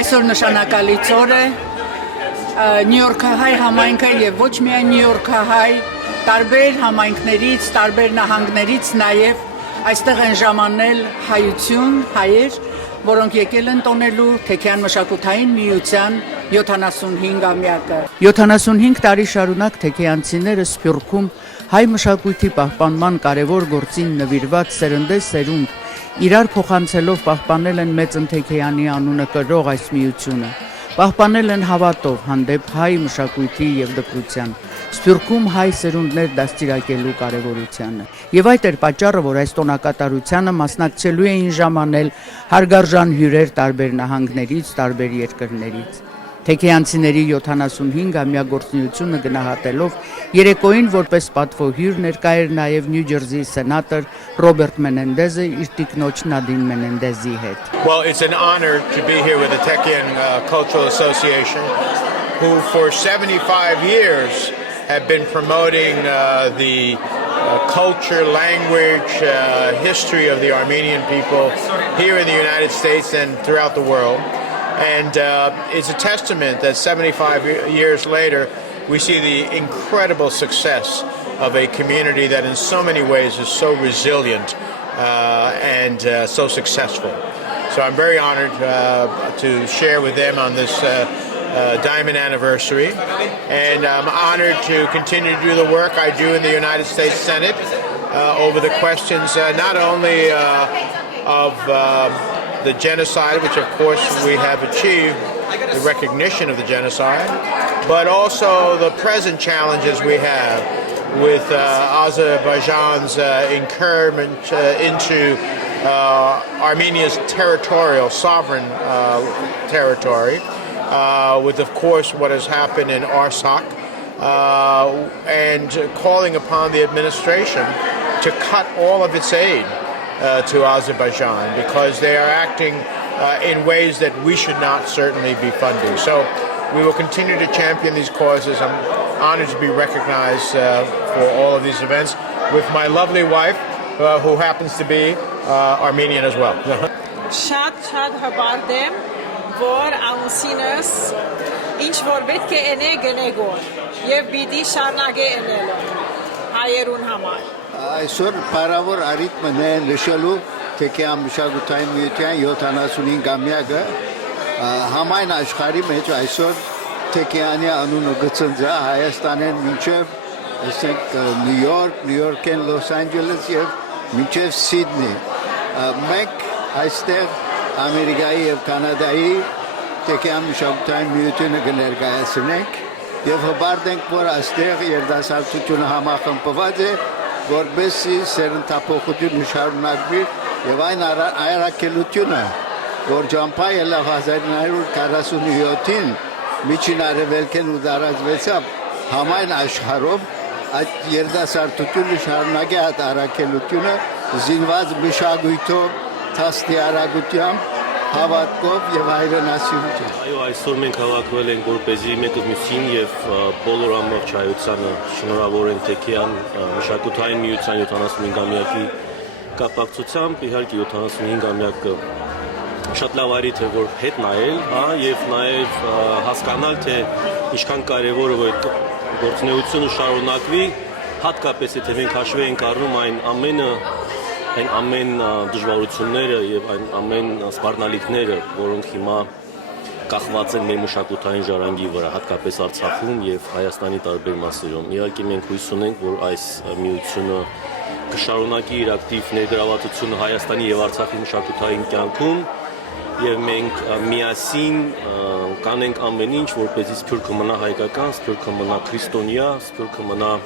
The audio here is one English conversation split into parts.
Այսօր նշանակալից օր է Նյու-Յորքահայ համայնքը եւ ոչ միայն Նյու-Յորքահայ, տարբեր համայնքներից, տարբեր նահանգներից նաև այստեղ են ժամանել հայեր, որոնք եկել են տոնելու Թեքեյան մշակութային միության 75-ամյակը։ 75 տարի շարունակ թեքեյանցիները Սփյուռքում հայ մշակույթի պահպանման կարևոր գործին նվիրված սերնդեսերունդ իրար փոխանցելով պահպանել են մեծ Թեքեյանի անունը կրող այս միությունը, պահպանել են հավատով հանդեպ հայ մշակույթի եւ դպրության, Սփյուռքում հայ սերունդներ դաստիարակելու կարևորությանը։ Եվ այդ էր պատճառը, որ այս տոնակատարությանը մասնակցելու էին ժամանել հարգարժան հյուրեր տարբեր նահանգներից, տարբեր երկրներից։ Թեքեյանցիների 75-ամյա գործունեությունը գնահատելով երեկոյին որպես պատվոհյուր ներկա էր նաև Նյու Ջերսի սենատոր Ռոբերտ Մենենդեզը իր տիկնոջ Նադին Մենենդեզի հետ։ Well, it's an honor to be here with the Tekeyan Cultural Association, who for 75 years have been promoting the culture, language, history of the Armenian people here in the United States and throughout the world. And it's a testament that 75 years later, we see the incredible success of a community that in so many ways is so resilient and so successful. So I'm very honored to share with them on this Diamond Anniversary. And I'm honored to continue to do the work I do in the United States Senate over the questions not only of the genocide, which of course we have achieved, the recognition of the genocide, but also the present challenges we have with Azerbaijan's incursion into Armenia's territorial, sovereign territory, with of course what has happened in Artsakh, and calling upon the administration to cut all of its aid to Azerbaijan because they are acting in ways that we should not certainly be funding. So we will continue to champion these causes. I'm honored to be recognized for all of these events with my lovely wife, who happens to be Armenian as well. Շատ հբարդ եմ, որ ամուսինս ինչ որ պետք է ընե գնեգոր եւ պիտի շարունակե ընելը հայերուն համար։ Այսօր բարավոր արիթմն է նշելու Թեքեյան մշակութային միության 75-ամյակը համայն աշխարհի մեջ այսօր Թեքեյանի անունը գծնձա Հայաստանեն մինչև ասենք Նյու Յորքեն Լոս Անջելես եւ մինչև Սիդնի մենք այստեղ Ամերիկայի եւ Կանադայի Թեքեյան մշակութային միությունը կներկայացնենք եւ հբարդ ենք որ այստեղ երդասարտությունը համախմբված է որբեսի սերնդափոխությունը շարունակվի եւ այն այրակելությունը որ ջամփայել 1947-ին միջին արևելքեն ու դարածվեցավ համայն աշխարհով այդ երդասարտությունը շարունակի այդ արակելությունը զինված մշակույթով թաստիարակությամբ հավատքով եւ հայրենասիրությամբ։ Այո, այսօր մենք հավաքվել ենք որպեսզի մեկը մյուսին եւ բոլոր ամբողջ հայությանը շնորհավորենք Թեքեյան մշակութային միության 75-ամյակի կապակցությամբ, իհարկե 75-ամյակը շատ լավ արիթ է որ հետ նայել, հա, եւ նաեւ հասկանալ թե ինչքան կարեւոր է որ գործունեությունը շարունակվի, հատկապես եթե մենք հաշվի ենք առնում այն ամեն դժվարությունները եւ այն ամեն սպառնալիքները, որոնք հիմա կախված են մեր մշակութային ժառանգի վրա, հատկապես Արցախում եւ Հայաստանի տարբեր մասերում։ Իհարկե մենք հույս ունենք, որ այս միությունը կշարունակի իր ակտիվ ներգրավվածությունը Հայաստանի եւ Արցախի մշակութային կյանքում եւ մենք միասին կանենք ամեն ինչ, որպեսզի Սփյուռքը մնա հայկական, Սփյուռքը մնա քրիստոնյա, Սփյուռքը մնա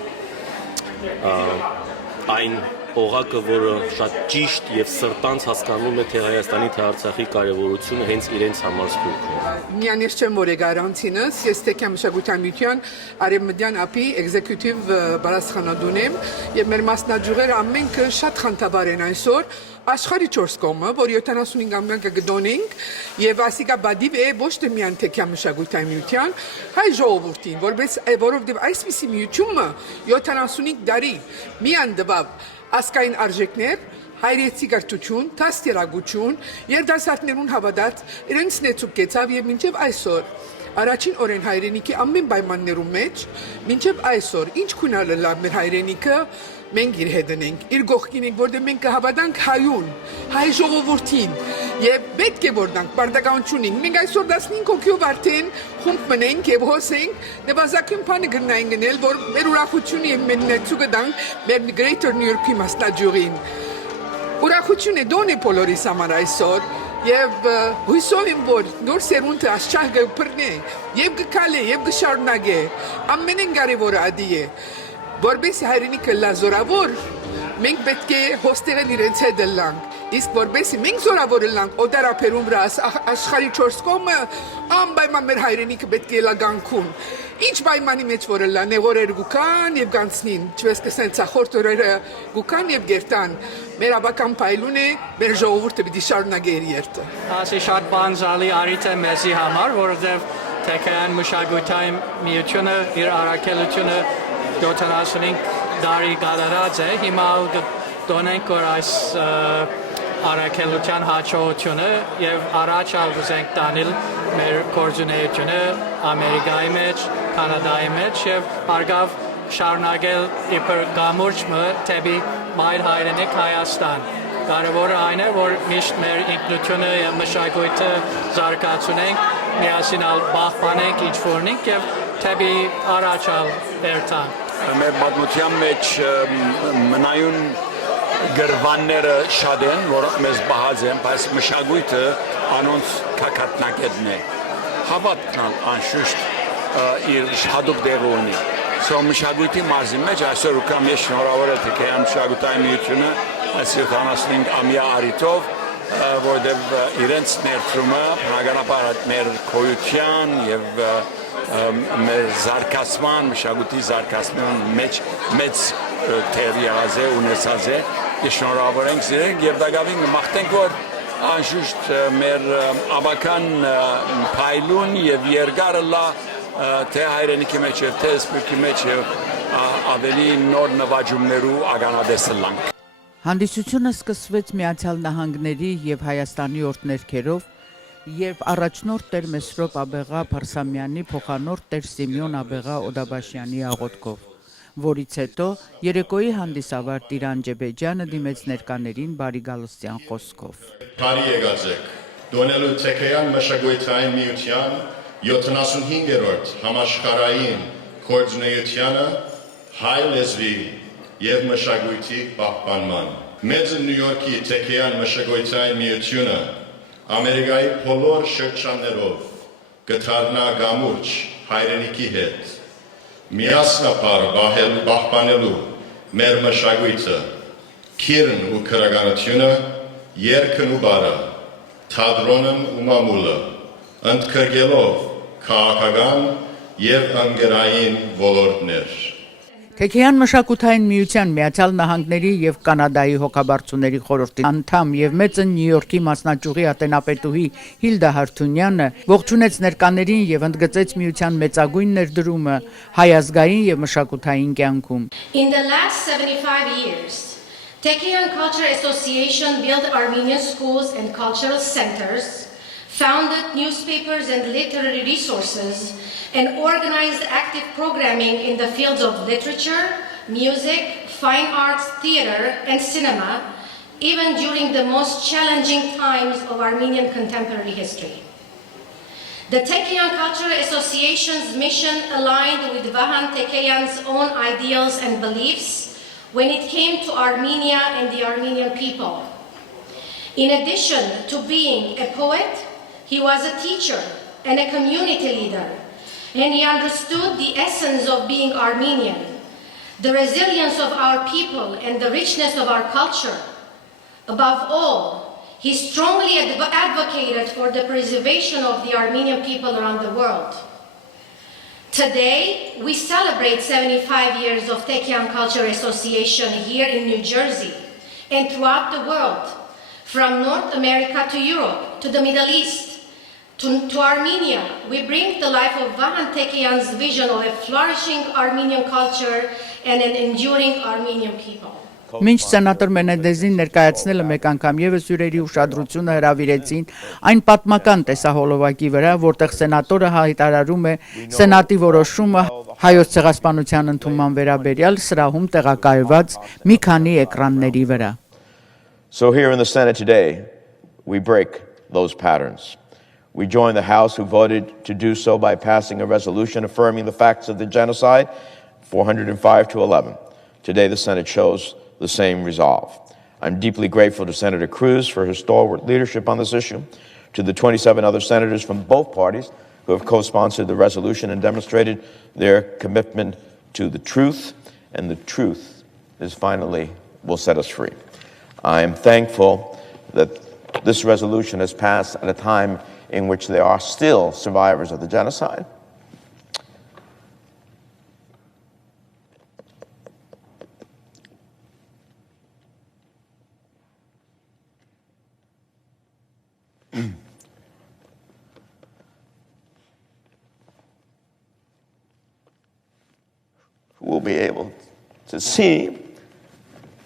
այն օղակը, որը շատ ճիշտ եւ սրտանց հասկանում է թե Հայաստանի թե Արցախի կարեւորությունը հենց իրենց համար Սփյուռքում։ Միանիշ չեմ որ է գարանտինս, ես Թեքեյան մշակութային միության արևմտյան ափի էկզեկուտիվ բարձրախանադուն եմ եւ մեր մասնաճյուղերը ամենքը շատ խանդավառ են այսօր աշխարհի 4 կողմը, որ 75-ամյակը գտնենք եւ ասիկա բադիվ է ոչ թե միան Թեքեյան մշակութային միության, հայ ժողովրդին, որովհետեւ այսպիսի միությունը 75 տարի միան դվավ ասկային արժեքներ հայրեցի կրթություն, դաստիարակություն, երդասարտներուն հավատաց, իրենց նեցուկ կեցավ եւ մինչեւ այսօր առաջին օրեն հայրենիքի ամեն պայմաններում մեջ, մինչև այսօր ինչ քունալը լավ մեր հայրենիքը մենք իր հետ ենք, իր գողքին ենք, որտեղ մենք կհավատանք հայուն, հայ ժողովրդին եւ պետք է որտանք բարդականություն ունենք։ Մենք այսօր 15 հոգով արդեն խումբ մնենք եւ հոսենք, նվազագույն բանը գտնային գնել, որ մեր ուրախությունը եւ մեր ներծուկը դանք մեր Greater New York-ի մասնաճյուղին։ Ուրախություն է դոնե բոլորիս համար այսօր եւ հույսով եմ որ նոր սերունդը աշխարհ կփռնի եւ կկալի եւ կշարունակի ամենեն կարևորը ադի է որբեսի հայրենիքը լազորավոր մենք պետք է հոստեղեն իրենց հետ լանք իսկ որբեսի մենք զորավոր լանք օդարապերում վրա աշխարհի 4 կողմը անպայման մեր հայրենիքը պետք է լագանքուն ինչ պայմանի մեջ որ լա նեղորեր գուկան եւ գանցնին չվես կսեն ցախորտ օրերը գուկան եւ գերտան մեր աբական փայլուն է մեր ժողովուրդը պիտի շարունակի իր երթը ասի շատ բան զալի արիտ է մեզի համար որովհետեւ Թեքեյան մշակութային միությունը իր առաքելությունը 75 տարի գալարած է հիմա դոնենք որ այս առաքելության հաջողությունը եւ առաջալ ուզենք տանել մեր կորձունեությունը Ամերիկայի մեջ, Կանադայի մեջ եւ արգավ շարունակել իբր գամուրջը թեպի մայր հայրենիք Հայաստան։ Կարևորը այն է, որ միշտ մեր ինքնությունը եւ մշակույթը զարգացնենք, միասին պահպանենք ինչ որնենք եւ թեպի առաջալ երթանք։ Մեր պատմության մեջ մնայուն գրվանները շատ են, որ մեզ բահած են, բայց մշակույթը անոնց կակատնակետն է։ Հավատքն անշուշտ իր հատուկ դեղ ունի։ Սո մշակույթի մարզի մեջ այսօր ուկամ ես շնորհավոր է Թեքեյան մշակութային միությունը այս 75 ամյա արիտով, որտեղ իրենց ներդրումը բնականաբար մեր քոյության եւ մեր զարգացման, մշակույթի զարգացման մեջ մեծ թեր եղած է, ունեցած է, շնորհավոր ենք զիրենք եւ դակավին մաղթենք, որ անշուշտ մեր աբական փայլուն եւ երկարը լա թե հայրենիքի մեջ եւ թե սպիրտի մեջ եւ ավելի նոր նվաճումներու ականադեսը լանք։ Հանդիսությունը սկսվեց Միացյալ Նահանգների եւ Հայաստանի օրդներքերով, երբ առաջնորդ Տեր Մեսրոպ Աբեղա Փարսամյանի փոխանորդ Տեր Սիմեոն Աբեղա Օդաբաշյանի աղոթքով, որից հետո երեկոյի հանդիսավար Տիր Աջեբեջյանը դիմեց ներկաներին բարի գալստյան խոսքով։ Բարի եկած եք, դոնելու Թեքեյան մշակութային միության 75-րդ համաշխարհային կորձունեությանը հայ լեզվի եւ մշակույթի պահպանման։ Մեծ Նյու Յորքի Թեքեյան մշակութային միությունը Ամերիկայի բոլոր շրջաններով կդառնա գամուրջ հայրենիքի հետ։ Միասնապար պահպանելու մեր մշակույթը, քիրն ու քրագանությունը, երգն ու բարը, թատրոնն ու մամուլը, ընդգրկելով քաղաքական եւ ընկերային ոլորտներ։ Թեքեյան մշակութային միության Միացյալ Նահանգների եւ Կանադայի հոգաբարձուների խորհրդի անդամ եւ մեծն Նյու Յորքի մասնաճյուղի ատենապետուհի Հիլդա Հարթունյանը ողջունեց ներկաներին եւ ընդգծեց միության մեծագույն ներդրումը հայազգային եւ մշակութային կյանքում։ In the last 75 years, Tekeyan Cultural Association built Armenian schools and cultural centers, founded newspapers and literary resources, and organized active programming in the fields of literature, music, fine arts, theater, and cinema, even during the most challenging times of Armenian contemporary history. The Tekeyan Cultural Association's mission aligned with Vahan Tekeyan's own ideals and beliefs when it came to Armenia and the Armenian people. In addition to being a poet, he was a teacher and a community leader, and he understood the essence of being Armenian, the resilience of our people and the richness of our culture. Above all, he strongly advocated for the preservation of the Armenian people around the world. Today, we celebrate 75 years of Tekeyan Cultural Association here in New Jersey and throughout the world, from North America to Europe, to the Middle East, to Armenia. We bring the life of Vahan Tekeyan's vision of a flourishing Armenian culture and an enduring Armenian people. Մինչ սենատոր Մենենդեզին ներկայացնելը մեկ անգամ եւս հյուրերի ուշադրությունը հրավիրեցին այն պատմական տեսահոլովակի վրա, որտեղ սենատորը հայտարարում է սենատի որոշումը հայոց ցեղասպանության ընդունման վերաբերյալ սրահում տեղակայված մի քանի էկրանների վրա։ So here in the Senate today, we break those patterns. We join the House who voted to do so by passing a resolution affirming the facts of the genocide, 405 to 11. Today the Senate shows the same resolve. I'm deeply grateful to Senator Cruz for her stalwart leadership on this issue, to the 27 other senators from both parties who have co-sponsored the resolution and demonstrated their commitment to the truth, and the truth is finally will set us free. I am thankful that this resolution has passed at a time in which there are still survivors of the genocide. We'll be able to see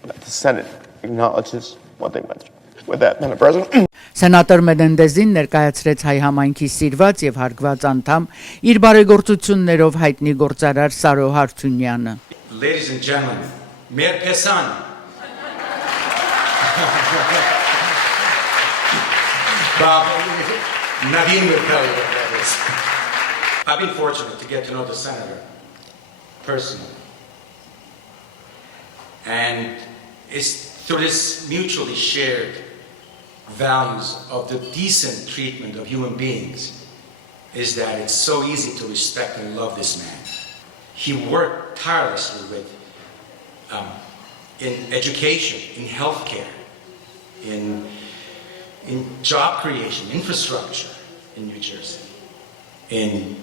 that the Senate acknowledges what they went through. With that, Madam President. Սենատոր Մենենդեզին ներկայացրեց հայ համայնքի սիրված եւ հարգված անդամ իր բարեգործություններով հայտնի գործարար Սարո Հարությունյանը։ Ladies and gentlemen, Mayor Pesan. Bob, Nadine will tell you what that is. I've been fortunate to get to know the senator personally. And it's through this mutually shared values of the decent treatment of human beings is that it's so easy to respect and love this man. He worked tirelessly with in education, in healthcare, in job creation, infrastructure in New Jersey, in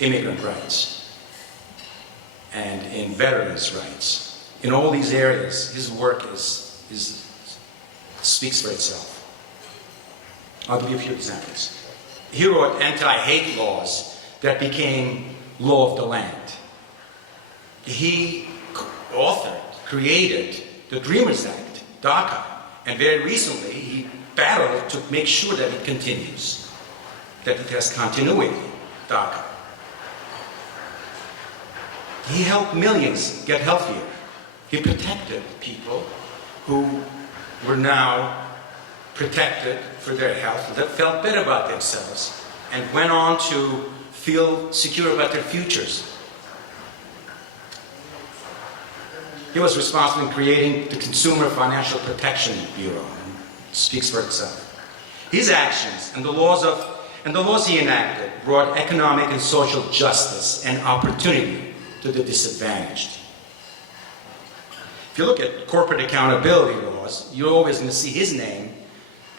immigrant rights, and in veterans' rights. In all these areas, his work speaks for itself. I'll give you a few examples. He wrote anti-hate laws that became law of the land. He authored, created the Dreamers Act, DACA, and very recently he battled to make sure that it continues, that it has continuity, DACA. He helped millions get healthier. He protected people who were now protected for their health, that felt better about themselves, and went on to feel secure about their futures. He was responsible in creating the Consumer Financial Protection Bureau. It speaks for itself. His actions and the laws he enacted brought economic and social justice and opportunity to the disadvantaged. If you look at corporate accountability laws, you're always going to see his name,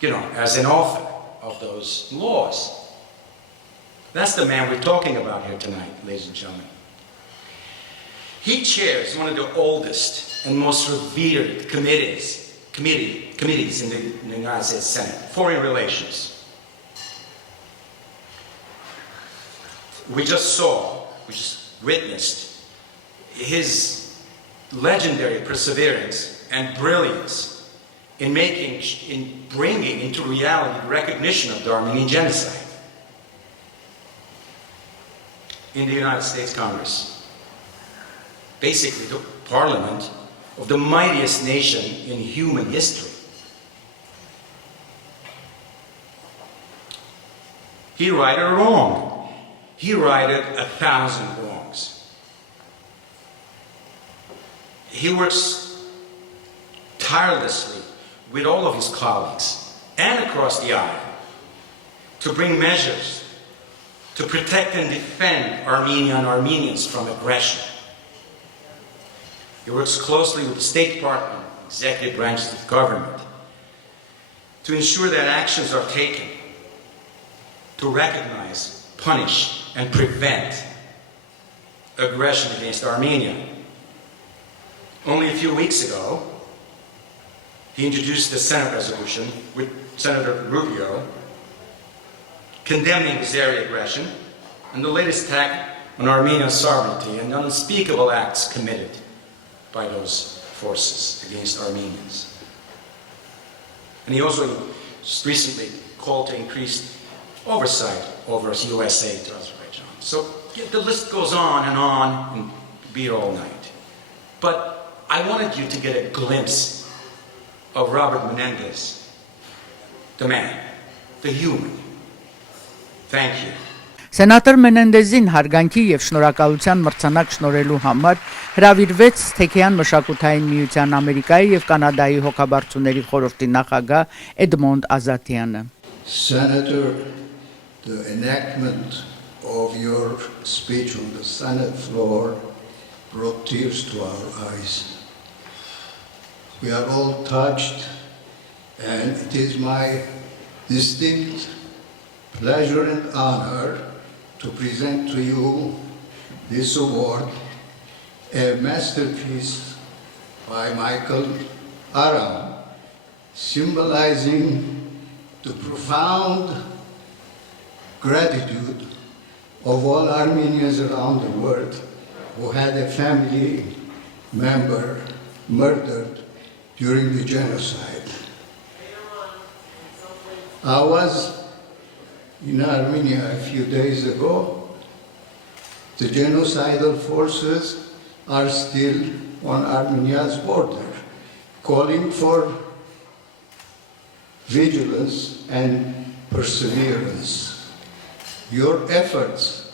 as an author of those laws. That's the man we're talking about here tonight, ladies and gentlemen. He chairs one of the oldest and most revered committees in the United States Senate, Foreign Relations. We just witnessed his legendary perseverance and brilliance in bringing into reality recognition of the Armenian genocide in the United States Congress. Basically, the parliament of the mightiest nation in human history. He righted a wrong. He righted 1,000 wrongs. He works tirelessly with all of his colleagues and across the aisle to bring measures to protect and defend Armenia and Armenians from aggression. He works closely with the State Department, executive branches of government, to ensure that actions are taken to recognize, punish, and prevent aggression against Armenia. Only a few weeks ago, he introduced the Senate resolution with Senator Rubio condemning Azeri aggression, and the latest attack on Armenian sovereignty and unspeakable acts committed by those forces against Armenians. And he also recently called to increased oversight over US aid to Azerbaijan. So the list goes on and be here all night. But I wanted you to get a glimpse of Robert Menendez, the man, the human. Thank you. Սենատոր Մենենդեզին հարգանքի եւ շնորհակալության մրցանակ շնորհելու համար հրավիրվեց Թեքեյան մշակութային միության Ամերիկայի եւ Կանադայի հոգաբարձուների խորհրդի նախագահ Էդմոնդ Ազատյանը. Senator, the enactment of your speech on the Senate floor brought tears to our eyes. We are all touched, and it is my distinct pleasure and honor to present to you this award, a masterpiece by Michael Aram, symbolizing the profound gratitude of all Armenians around the world who had a family member murdered during the genocide. I was in Armenia a few days ago. The genocidal forces are still on Armenia's border, calling for vigilance and perseverance. Your efforts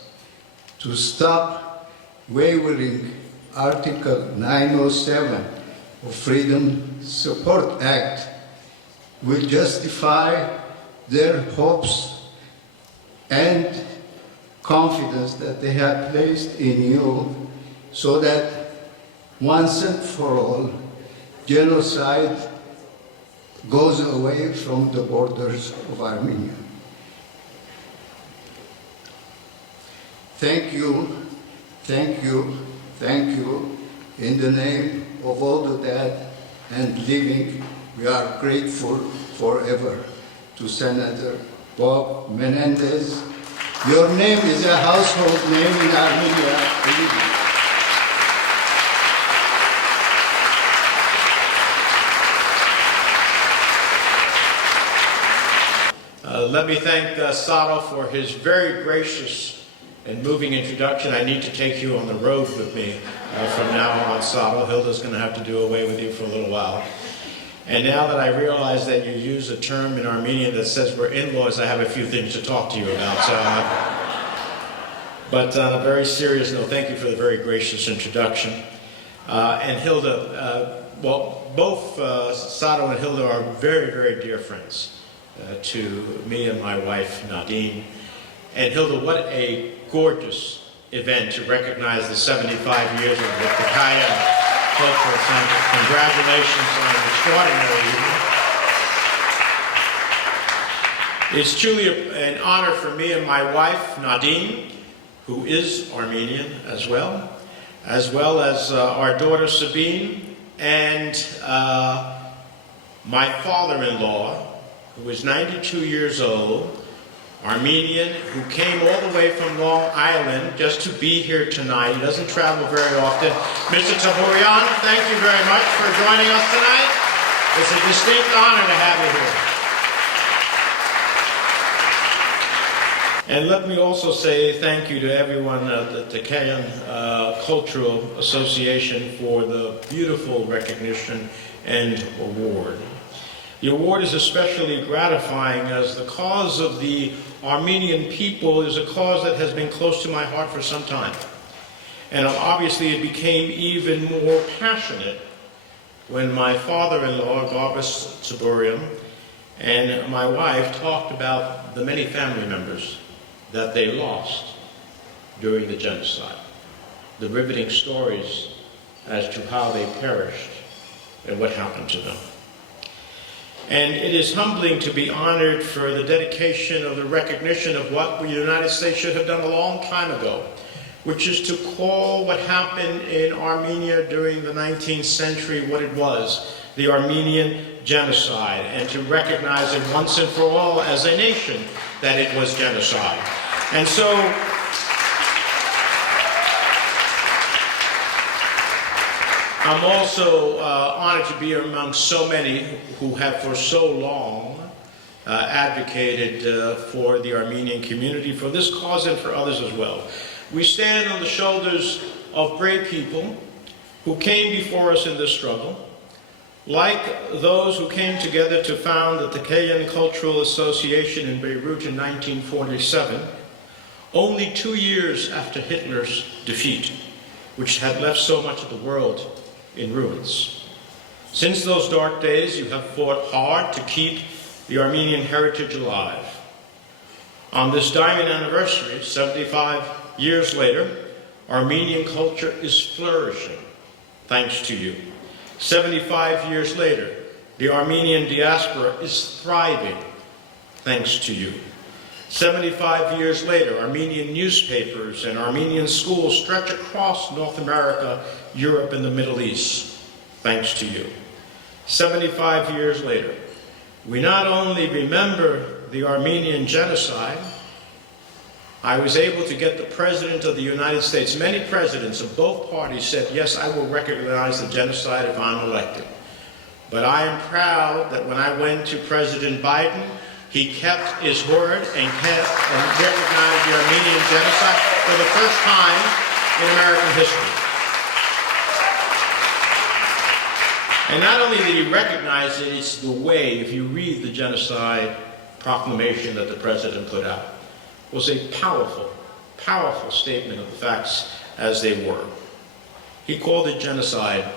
to stop wavering Article 907 of Freedom Support Act will justify their hopes and confidence that they have placed in you, so that once and for all, genocide goes away from the borders of Armenia. Thank you, thank you, thank you. In the name of all the dead and living, we are grateful forever to Senator Bob Menendez. Your name is a household name in Armenia. Believe me. Let me thank Sado for his very gracious and moving introduction. I need to take you on the road with me from now on, Sado. Hilda's going to have to do away with you for a little while. And now that I realize that you use a term in Armenian that says we're in-laws, I have a few things to talk to you about. But on a very serious note, thank you for the very gracious introduction. And Hilda, well, both Sado and Hilda are very, very dear friends to me and my wife, Nadine. And Hilda, what a gorgeous event to recognize the 75 years of the Tekeyan Cultural Center. Congratulations on an extraordinary evening. It's truly an honor for me and my wife, Nadine, who is Armenian as well as our daughter Sabine, and my father-in-law, who is 92 years old, Armenian, who came all the way from Long Island just to be here tonight. He doesn't travel very often. Mr. Taborian, thank you very much for joining us tonight. It's a distinct honor to have you here. And let me also say thank you to everyone at the Tekeyan Cultural Association for the beautiful recognition and award. The award is especially gratifying as the cause of the Armenian people is a cause that has been close to my heart for some time. And obviously it became even more passionate when my father-in-law, Garbus Tsiburian, and my wife talked about the many family members that they lost during the genocide. The riveting stories as to how they perished and what happened to them. And it is humbling to be honored for the dedication of the recognition of what the United States should have done a long time ago, which is to call what happened in Armenia during the 19th century what it was, the Armenian genocide, and to recognize it once and for all as a nation that it was genocide. And so I'm also honored to be among so many who have for so long advocated for the Armenian community, for this cause and for others as well. We stand on the shoulders of brave people who came before us in this struggle, like those who came together to found the Tekeyan Cultural Association in Beirut in 1947, only 2 years after Hitler's defeat, which had left so much of the world in ruins. Since those dark days, you have fought hard to keep the Armenian heritage alive. On this diamond anniversary, 75 years later, Armenian culture is flourishing, thanks to you. 75 years later, the Armenian diaspora is thriving, thanks to you. 75 years later, Armenian newspapers and Armenian schools stretch across North America, Europe, and the Middle East, thanks to you. 75 years later, we not only remember the Armenian genocide, I was able to get the President of the United States, many presidents of both parties said, yes, I will recognize the genocide if I'm elected. But I am proud that when I went to President Biden, he kept his word and recognized the Armenian genocide for the first time in American history. And not only did he recognize it, it's the way, if you read the genocide proclamation that the President put out, was a powerful, powerful statement of the facts as they were. He called it genocide,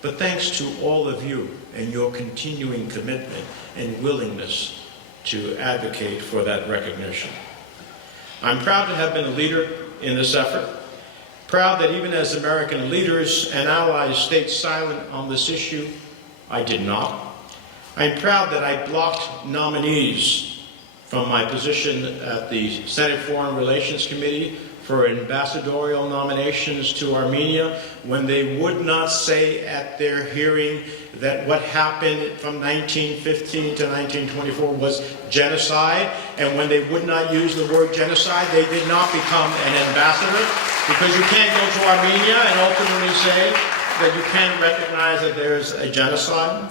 but thanks to all of you and your continuing commitment and willingness to advocate for that recognition. I'm proud to have been a leader in this effort, proud that even as American leaders and allies stayed silent on this issue, I did not. I'm proud that I blocked nominees from my position at the Senate Foreign Relations Committee for ambassadorial nominations to Armenia when they would not say at their hearing that what happened from 1915 to 1924 was genocide, and when they would not use the word genocide, they did not become an ambassador, because you can't go to Armenia and ultimately say that you can't recognize that there's a genocide.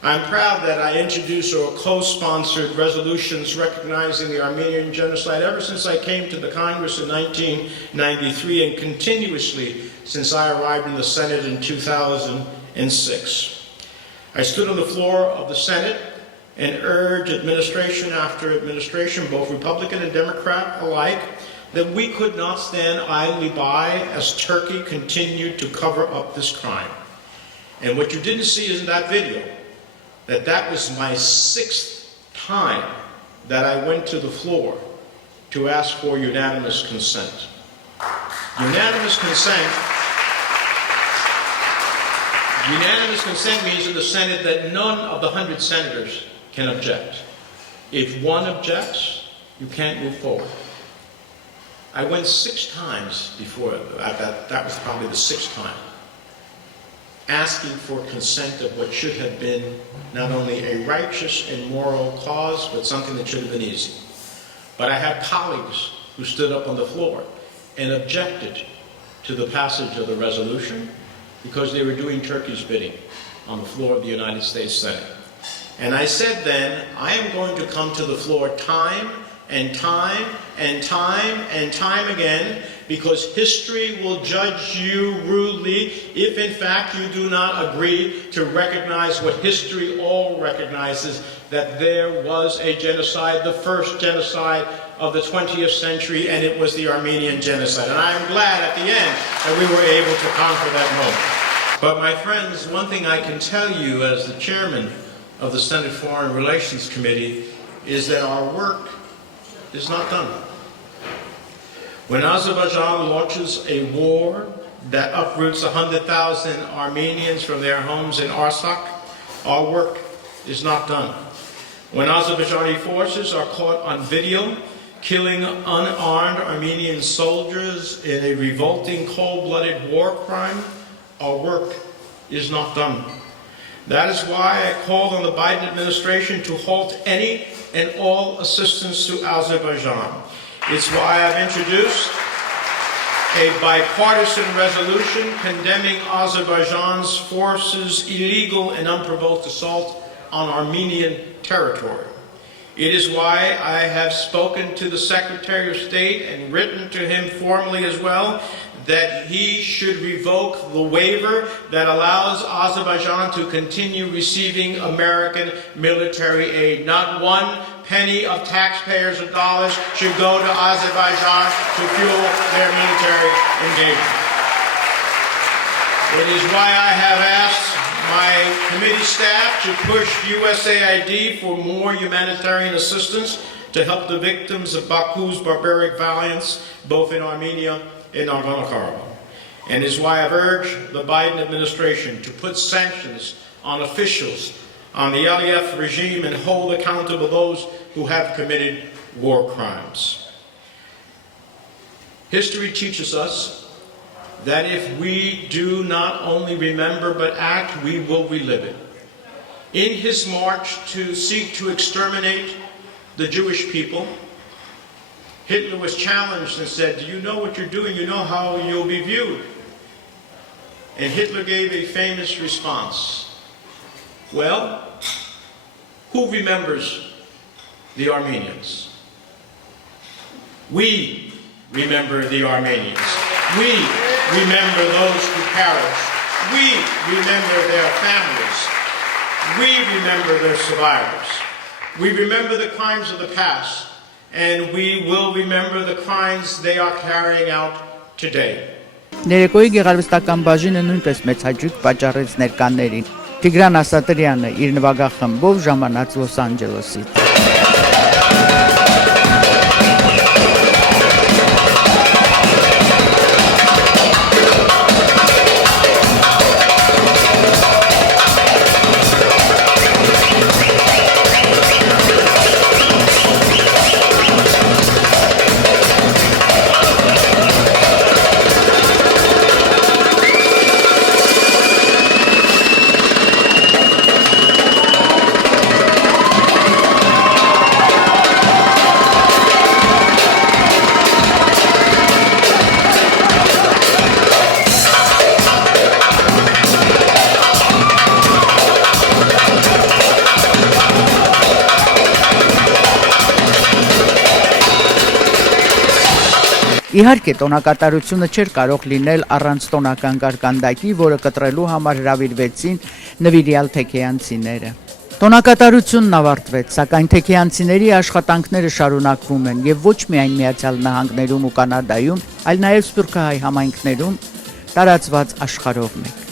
I'm proud that I introduced or co-sponsored resolutions recognizing the Armenian genocide ever since I came to the Congress in 1993 and continuously since I arrived in the Senate in 2006. I stood on the floor of the Senate and urged administration after administration, both Republican and Democrat alike, that we could not stand idly by as Turkey continued to cover up this crime. And what you didn't see is in that video, that was my 6th time that I went to the floor to ask for unanimous consent. Unanimous consent means in the Senate that none of the 100 senators can object. If one objects, you can't move forward. I went 6 times before that was probably the 6th time, asking for consent of what should have been not only a righteous and moral cause, but something that should have been easy. But I had colleagues who stood up on the floor and objected to the passage of the resolution because they were doing Turkey's bidding on the floor of the United States Senate. And I said then, I am going to come to the floor time and time and time and time again, because history will judge you rudely if in fact you do not agree to recognize what history all recognizes, that there was a genocide, the first genocide of the 20th century, and it was the Armenian genocide. And I am glad at the end that we were able to conquer that moment. But my friends, one thing I can tell you as the chairman of the Senate Foreign Relations Committee is that our work is not done. When Azerbaijan launches a war that uproots 100,000 Armenians from their homes in Artsakh, our work is not done. When Azerbaijani forces are caught on video killing unarmed Armenian soldiers in a revolting, cold-blooded war crime, our work is not done. That is why I called on the Biden administration to halt any and all assistance to Azerbaijan. It's why I've introduced a bipartisan resolution condemning Azerbaijan's forces' illegal and unprovoked assault on Armenian territory. It is why I have spoken to the Secretary of State and written to him formally as well that he should revoke the waiver that allows Azerbaijan to continue receiving American military aid. Not one penny of taxpayers' dollars should go to Azerbaijan to fuel their military engagement. It is why I have asked my committee staff to push USAID for more humanitarian assistance to help the victims of Baku's barbaric violence, both in Armenia and Nagorno-Karabakh. And is why I've urged the Biden administration to put sanctions on officials on the Aliyev regime and hold accountable those who have committed war crimes. History teaches us that if we do not only remember but act, we will relive it. In his march to seek to exterminate the Jewish people, Hitler was challenged and said, "Do you know what you're doing? You know how you'll be viewed." And Hitler gave a famous response. Well, who remembers the Armenians? We remember the Armenians. We remember those who perished. We remember their families. We remember their survivors. We remember the crimes of the past, and we will remember the crimes they are carrying out today. Ներեկոյի գեղարվեստական բաժինը նույնպես մեծ հաճույք պատճառեց ներկաներին։ Տիգրան Ասատրյանը իր նվագախմբով ժամանած Լոս Անջելեսից։ Իհարկե, տոնակատարությունը չէր կարող լինել առանց տոնական կարկանդակի, որը կտրելու համար հրավիրվեցին նվիրյալ թեքեյանցիները։ Տոնակատարությունն ավարտվեց, սակայն թեքեյանցիների աշխատանքները շարունակվում են եւ ոչ միայն Միացյալ Նահանգներում ու Կանադայում, այլ նաեւ սփյուռքահայ համայնքներում տարածված աշխարհով մեկ։